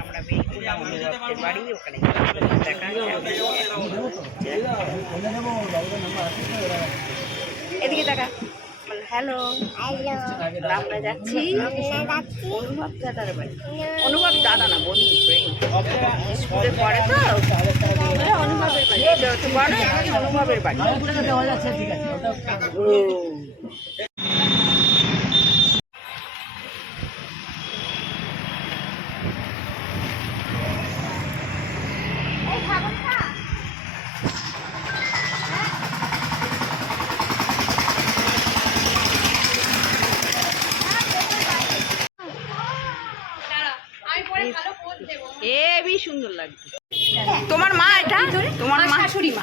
আমরা বেরিয়ে পড়লাম বাড়ি ওখানে দেখা এদিকে দেখা। হ্যালো। আমরা যাচ্ছি অনুভব দাদার বাড়ি। অনুভব দাদা না বন্ধু ফ্রেন্ড স্কুলে পড়ে তো? অনুভবের বাড়ি। এটা হচ্ছে বড় অনুভবের বাড়ি।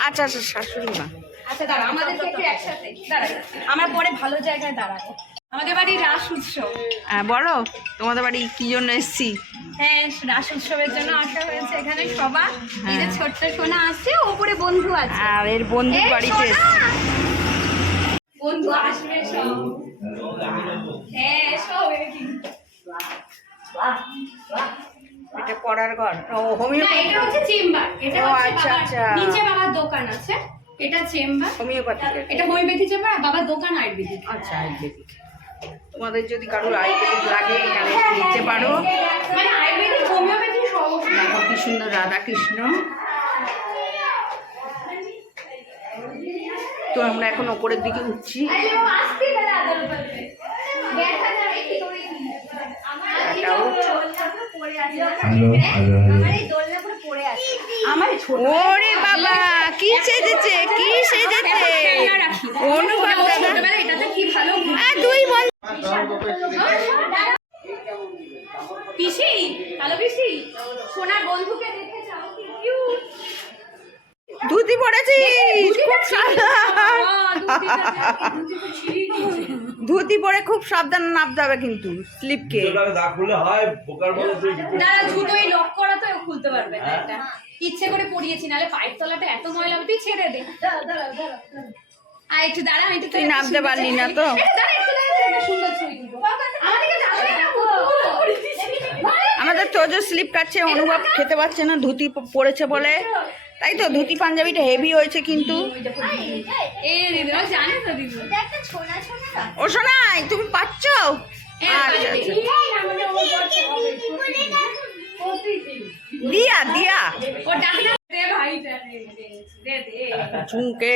আচ্ছা আচ্ছা শাশুড়ি মা। আচ্ছা দাঁড়া আমাদের একটু একসাথে দাঁড়া আমার পরে ভালো জায়গায় দাঁড়াবো। আমাদের বাড়ি রাস উৎসব। হ্যাঁ বলো তোমাদের বাড়ি কি জন্য এসছি? হ্যাঁ রাস উৎসবের জন্য আসা হয়েছে এখানে সবার। এই যে ছোট্ট সোনা আছে ওপরে বন্ধু আছে। আর এর বন্ধুর বাড়িতে এসছি। বন্ধু আসবে সব। হ্যাঁ সব। এটা পড়ার ঘর। ও হোমিওপ্যাথি এটা হচ্ছে চেম্বার। এটা হচ্ছে আচ্ছা, আচ্ছা। নিচে বাবার দোকান আছে। এটা চেম্বার। হোমিওপ্যাথিক এটা হোমিওপ্যাথি চেম্বার বাবার দোকান আয়ুর্বেদিক। আচ্ছা আয়ুর্বেদিক। তোমাদের যদি কারোর আয়ুর্বেদিক লাগে এখানে নিতে পারো। মানে আয়ুর্বেদিক হোমিওপ্যাথি সব কি সুন্দর রাধা কৃষ্ণ তো আমরা এখন ওপরের দিকে উঠছি আরে ও আসতে গেলে আদর করবে ব্যাটা না একটু করে আমার এই টাটাও। দোলনাগুলো পড়ে আছে হ্যালো হ্যালো হ্যালো আমার এই দোলনাগুলো পড়ে আছে আমার ওরে বাবা কি সেজেছে কি সেজেছে? অনুভব দাদা। ছোটবেলায় এটাতে কি ভালো আ, তুই বল পিসি হ্যালো পিসি সোনার বন্ধুকে দেখে যাও কি কিউট ধুতি পরে খুব সাবধান নামতে হবে কিন্তু স্লিপকে হয় জুতোই লক করা তো খুলতে পারবে ইচ্ছে করে পরিয়েছি নালে পায়ের তলাটা এত ময়লা তুই ছেড়ে দে। আর একটু দাঁড়া আমি একটু তুই নামতে পারলি না তো? আমাদের তোজো স্লিপ কাটছে অনুভব খেতে পাচ্ছে না ধুতি প- পরেছে বলে তাই তো ধুতি পাঞ্জাবিটা হেভি হয়েছে কিন্তু। ও জানে তো দিদি। ও শোনাই তুমি পাচ্ছ? এই আচ্ছা। আচ্ছা। দিয়া দিয়া। না। ঝুমকে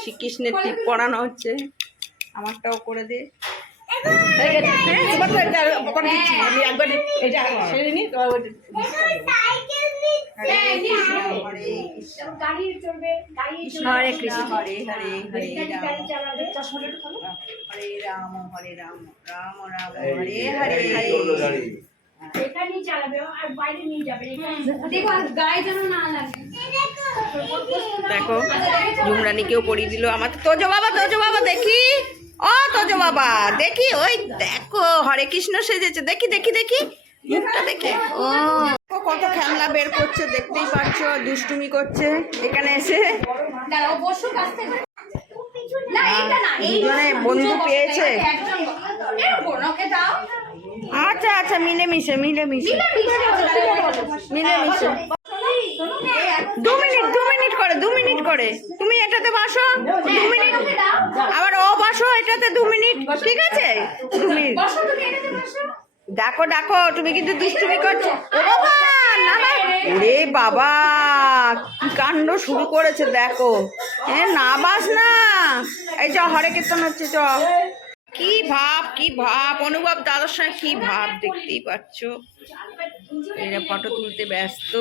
শ্রীকৃষ্ণের টিপ পড়ানো হচ্ছে। আমারটাও করে দে। হয়ে হ্যাঁ একবার এটা সেরে নিই হরে গাড়ি চলবে, গাড়ি চলবে। হরে কৃষ্ণ হরে হরে হরে রাম। হরে রাম হরে রাম রাম হরে হরে। এই চলল গাড়ি। এখানেই চালাবে আর বাইরে নিয়ে যাবে দেখো গায়ে যেন না লাগে। দেখো ঝুমরানিকেও পরিয়ে দিল আমার। তো তোজো বাবা তোজো বাবা দেখি। ও তোজো বাবা দেখি ওই দেখো হরে কৃষ্ণ সেজেছে। দেখি দেখি দেখি। মুখটা দেখে? ও। কত খেলনা বের করছে দেখতেই পাচ্ছ দুষ্টুমি করছে এখানে এসে। দুজনে বন্ধু পেয়েছে। আচ্ছা আচ্ছা মিলেমিশে মিলেমিশে। মিলেমিশে দু মিনিট দু মিনিট করে দু মিনিট করে। তুমি এটাতে বাসো দু মিনিট। আবার ও বাসো এটাতে দু মিনিট ঠিক আছে? দু মিনিট। ডাকো ডাকো তুমি কিন্তু দুষ্টুমি করছ। না না ওরে বাবা, কি কাণ্ড শুরু করেছে, দেখো। এ না বাস না। এই চ, হরে কীর্তন হচ্ছে, চ। কি ভাব কি ভাব, অনুভব দাদার সঙ্গে কি ভাব, দেখতেই পাচ্ছ। এরা ফটো তুলতে ব্যস্ত।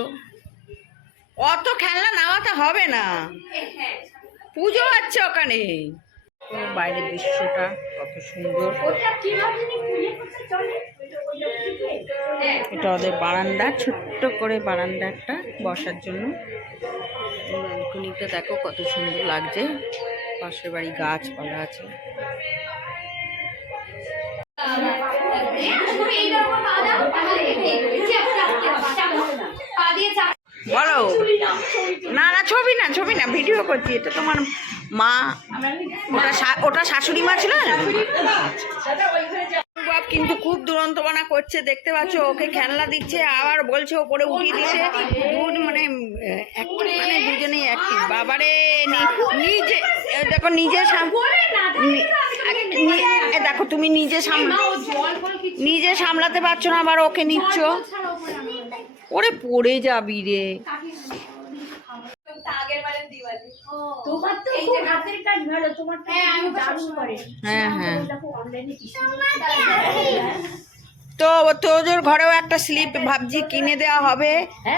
অত খেলনা নামাতে হবে না। পুজো হচ্ছে ওখানে। ও, বাইরের দৃশ্যটা কত সুন্দর। এটা ওদের বারান্দা ছোট্ট করে বারান্দা একটা বসার জন্য। ব্যালকনিটা দেখো কত সুন্দর লাগছে। পাশের বাড়ি গাছপালা আছে। বলো। না না ছবি না ছবি না ভিডিও করছি এটা তোমার মা, ওটা ওটা শাশুড়ি মা ছিল না? অনুভব কিন্তু খুব দুরন্তপনা করছে, দেখতে পাচ্ছ, ওকে খেলনা দিচ্ছে, আবার বলছে, ওপরে উঠিয়ে দিচ্ছে দুধ মানে মানে দুজনেই অ্যাক্টিভ বাবারে নিজে দেখো নিজে দেখো, তুমি নিজে সাম মা ও জল ফল কিছু নিজে সামলাতে পারছ না, আবার ওকে নিচ্ছ। ওরে, পড়ে যাবি রে তোমার তো খুব হাতের কাজ ভালো তোমার তো হ্যাঁ, আমি দারুণ করে। হ্যাঁ, হ্যাঁ। অনলাইনে কি তো তোজোর ঘরেও একটা স্লিপ ভাবছি কিনে দেওয়া হবে।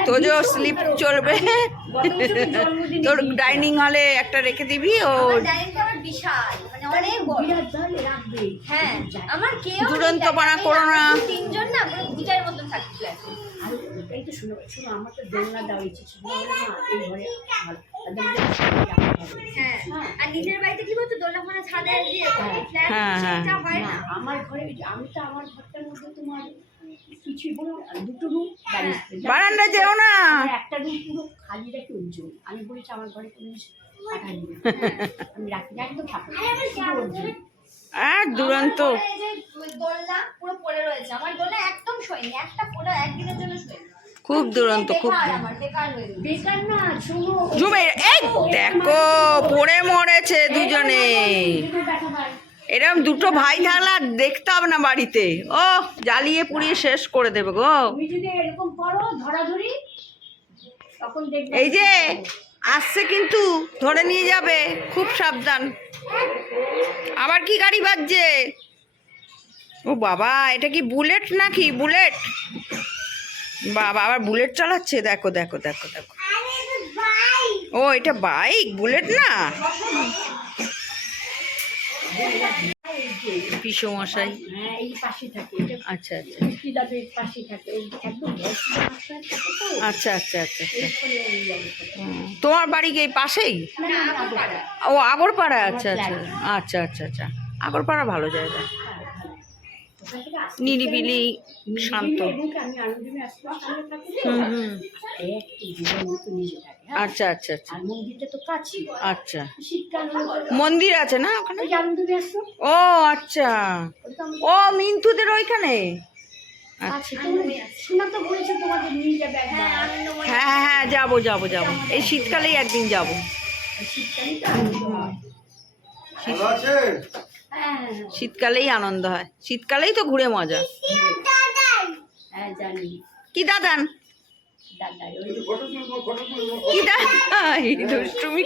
তোজো স্লিপ চলবে। তোর ডাইনিং হলে একটা রেখে দিবি ও ডাইনিং বিশাল। অনেক বড় হ্যাঁ আমার কেউ দুরন্তপনা করো না। তিনজন না পুরো গিটার মতন তো শোনো শোনো আমার তো দোলনা দেওয়া ইচ্ছে ছিল এই ঘরে ভালো। তাদের জন্য রাখা হবে। হ্যাঁ আর নিজের বাড়িতে কি বলতো দোলনা মানে ছাদে দিয়ে ফ্ল্যাট হ্যাঁ, হ্যাঁ। সেটা হয়। না। না আমার ঘরে আমি তো আমার ঘরটার মধ্যে তোমার কিছুই বলো দুটো রুম বারান্দা যেও না। একটা রুম পুরো খালি রেখে উজ্জ্বল আমি বলেছি আমার ঘরে কোনো আর দুরন্ত। দোলনা পুরো পড়ে রয়েছে আমার দোলনা একদম শোয়নি একটা ফোটা একদিনের জন্য শোয়নি। খুব দুরন্ত খুব জুবে এই দেখো পড়ে মরেছে দুজনে। এরকম দুটো ভাই থাকলে আর দেখতে হবে না বাড়িতে। ও জ্বালিয়ে পুড়িয়ে শেষ করে দেবে গো। তুমি যদি এরকম করো ধরাধরি তখন দেখবে এই যে আসছে কিন্তু, ধরে নিয়ে যাবে, খুব সাবধান। আবার কি গাড়ি বাজছে? ও বাবা, এটা কি বুলেট নাকি? বুলেট? বাবা, আবার বুলেট চালাচ্ছে? দেখো দেখো দেখো দেখো। ও, এটা বাইক? বুলেট না? পিসমশাই? হ্যাঁ আচ্ছা আচ্ছা। আচ্ছা আচ্ছা আচ্ছা আচ্ছা। হুম। তোমার বাড়ি কি এই পাশেই? ও আগরপাড়া? আচ্ছা আচ্ছা। আচ্ছা আচ্ছা আচ্ছা। আগরপাড়া ভালো জায়গা। আসতে নিরিবিলি, শান্ত? আচ্ছা আচ্ছা আচ্ছা। আচ্ছা। মন্দির আছে না ওখানে? ও আচ্ছা। ও, মিন্টুদের ওইখানে? যাবে হ্যাঁ হ্যাঁ যাব যাব যাব। এই শীতকালেই একদিন যাব। শীতকালে শীতকালেই আনন্দ হয়। শীতকালেই তো ঘুরে মজা। হ্যাঁ কি দাদান? কি দাদাই দুষ্টুমি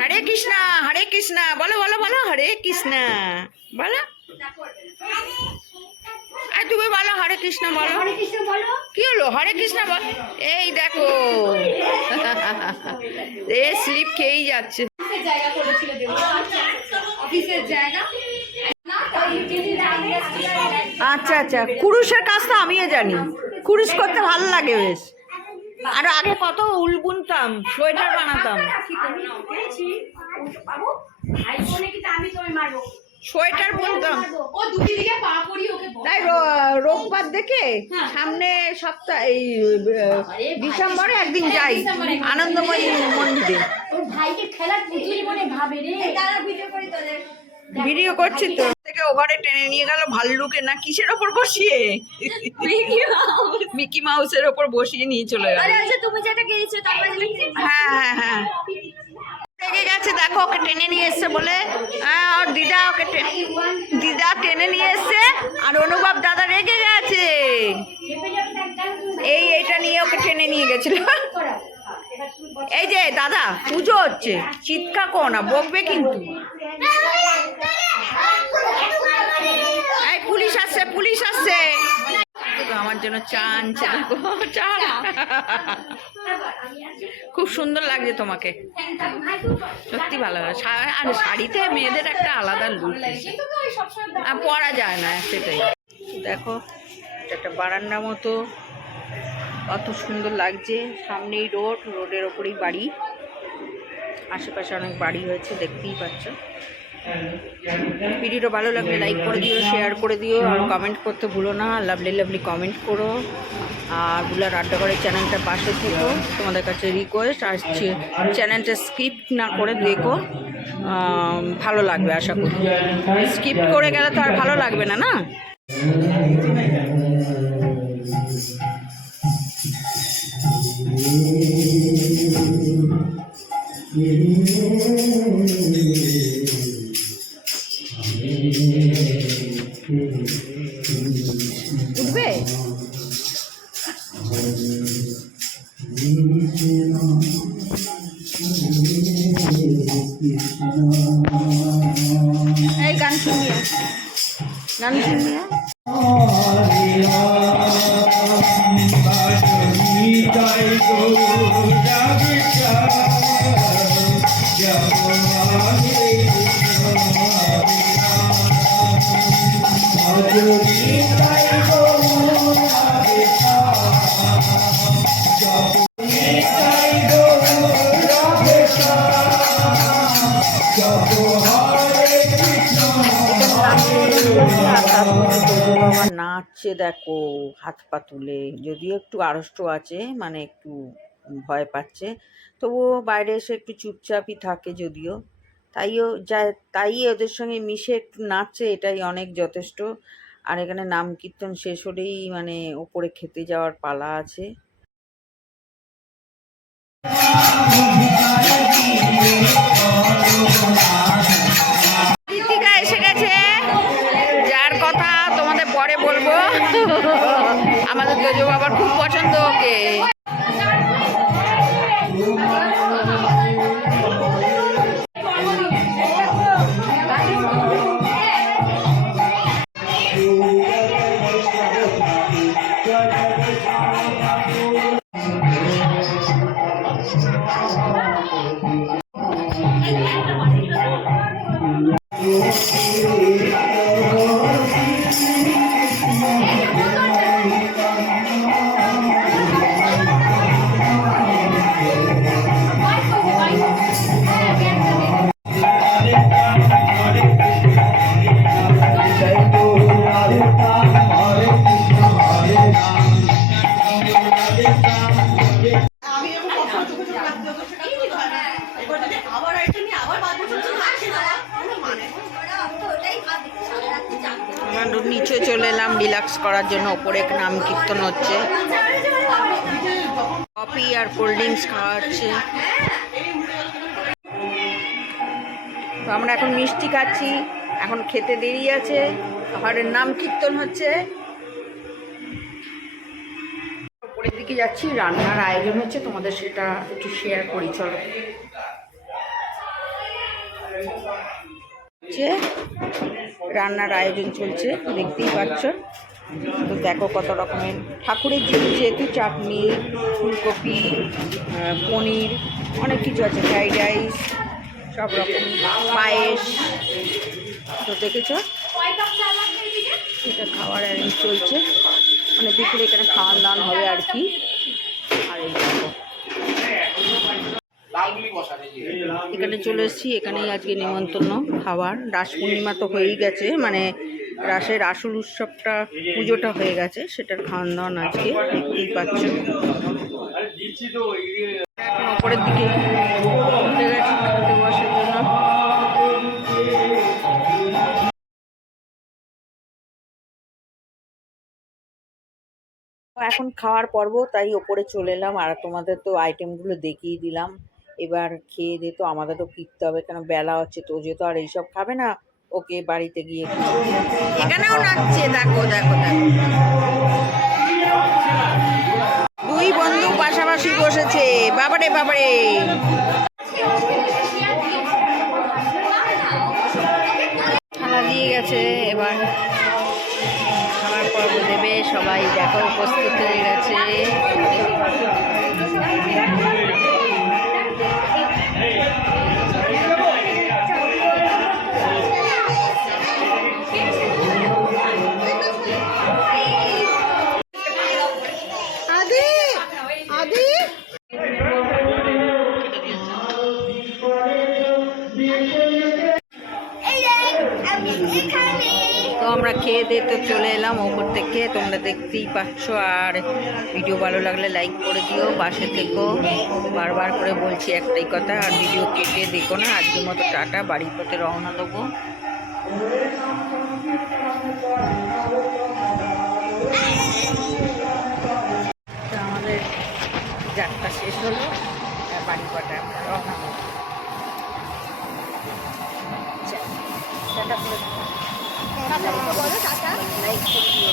হরে কৃষ্ণ হরে কৃষ্ণ। বলো বলো বলো হরে কৃষ্ণ। বলো। তুমি বলো হরে কৃষ্ণ বলো। কি হলো? হরে কৃষ্ণ বল। এই দেখো। এ স্লিপ খেয়েই যাচ্ছে। আচ্ছা আচ্ছা। কুরুশের কাজ তো আমিও জানি। কুরুশ করতে ভালো লাগে বেশ। আর আগে কত উল বুনতাম সোয়েটার বানাতাম। সোয়েটার ও দুটি দিকে পা করি ওকে তাই রোববার দেখে সামনে সপ্তাহ এই ডিসেম্বরে একদিন যাই আনন্দময়ী মন্দিরে। ওর ভাইকে খেলার পুতুল মনে ভাবে রে। ভিডিও করি তোদের। ভিডিও করছি তো। থেকে ওভারে টেনে নিয়ে গেল ভাল্লুকে না কিসের ওপর বসিয়ে? মিকি মাউসের ওপর বসিয়ে নিয়ে চলে গেল। আচ্ছা তুমি যেটা গেয়েছো তার হ্যাঁ হ্যাঁ হ্যাঁ। রেগে গেছে, দেখো ওকে টেনে নিয়ে এসছে বলে। হ্যাঁ আর দিদা ওকে দিদা টেনে নিয়ে এসছে, আর অনুভব দাদা রেগে গেছে। এই, এইটা নিয়ে ওকে টেনে নিয়ে গেছিল। এই যে, দাদা, পুজো হচ্ছে। চিৎকার করো না, বকবে কিন্তু। এই, পুলিশ আসছে পুলিশ আসছে। আমার জন্য চা আনছে চা খুব সুন্দর লাগছে তোমাকে। সত্যি ভালো লাগে আর শাড়িতে মেয়েদের একটা আলাদা লুক আর পরা যায় না, সেটাই। দেখো একটা বারান্দা মতো। কত সুন্দর লাগছে। সামনেই রোড, রোডের ওপরেই বাড়ি। আশেপাশে অনেক বাড়ি হয়েছে, দেখতেই পাচ্ছ। ভিডিওটা ভালো লাগলে লাইক করে দিও শেয়ার করে দিও, আর কমেন্ট করতে ভুলো না। লাভলি লাভলি কমেন্ট করো। আর বুলার আড্ডা করে চ্যানেলটা পাশে থেকো। তোমাদের কাছে রিকোয়েস্ট আর চ্যানেলটা স্কিপ না করে দেখো। ভালো লাগবে আশা করি। স্কিপ করে গেলে তো আর ভালো লাগবে না না? নাচছে দেখো, হাত পা তুলে। যদিও একটু আড়ষ্ট আছে মানে একটু ভয় পাচ্ছে। তবুও বাইরে এসে একটু চুপচাপই থাকে যদিও। তাইও যা তাই ওদের সঙ্গে মিশে একটু নাচছে, এটাই অনেক যথেষ্ট। আর এখানে নাম কীর্তন শেষ হলেই মানে ওপরে খেতে যাওয়ার পালা আছে। পরে বলব। আমাদের তোজো বাবার খুব পছন্দ ওকে। নিচে চলে এলাম রিল্যাক্স করার জন্য। ওপরে নাম কীর্তন হচ্ছে। কফি আর কোল্ড ড্রিঙ্কস খাওয়া হচ্ছে। তো আমরা এখন মিষ্টি খাচ্ছি। এখন খেতে দেরি আছে। ঘরের নাম কীর্তন হচ্ছে। ওপরের দিকে যাচ্ছি। রান্নার আয়োজন হচ্ছে। তোমাদের সেটা একটু শেয়ার করি, চলো। হচ্ছে রান্নার আয়োজন চলছে, দেখতেই পাচ্ছ। তো দেখো কত রকমের ঠাকুরের জিনিস যেহেতু চাটনি, ফুলকপি পনির, অনেক কিছু আছে, ফ্রাইড রাইস, সব রকম, পায়েস। তো দেখেছ? এটা খাওয়ার অ্যারেঞ্জ চলছে। মানে দুপুরে এখানে খাওয়ান দাওয়ান হবে আর কি। আর এখানে চলে এসেছি এখানেই আজকে নিমন্ত্রণ খাবার রাস পূর্ণিমা তো হয়েই গেছে মানে রাসের আসল উৎসবটা পুজোটা হয়ে গেছে সেটার খাওয়ান দাওয়ান আজকে দেখতেই পাচ্ছ। এখন ওপরের দিকে উঠে গেছি খেতে বসার জন্য। এখন খাওয়ার পর্ব তাই ওপরে চলে এলাম আর তোমাদের তো আইটেমগুলো দেখিয়ে দিলাম। এবার খেয়ে দিয়ে তো আমাদেরও ফিরতে হবে, কেন বেলা হচ্ছে তো যে তো আর এইসব খাবে না, ওকে বাড়িতে গিয়ে এখানেও নাচছে, দেখো দেখো দেখো। দুই বন্ধু পাশাপাশি বসেছে, বাবারে বাবারে। খানা দিয়ে গেছে, এবার খাবার পর্ব দেবে সবাই, দেখো, উপস্থিত হয়ে গেছে। দেখতেই পাচ্ছ আর ভিডিও ভালো লাগলে লাইক করে দিও পাশে থেকো। বারবার করে বলছি একটাই কথা আর ভিডিও কেটে দেখো না আজকের মতো টাটা বাড়ির পথে রওনা দেবো। আমাদের যাত্রা শেষ হলো বাড়ি আমরা রওনা দেবো। টাটা করে টাটা লাইক করে দিও।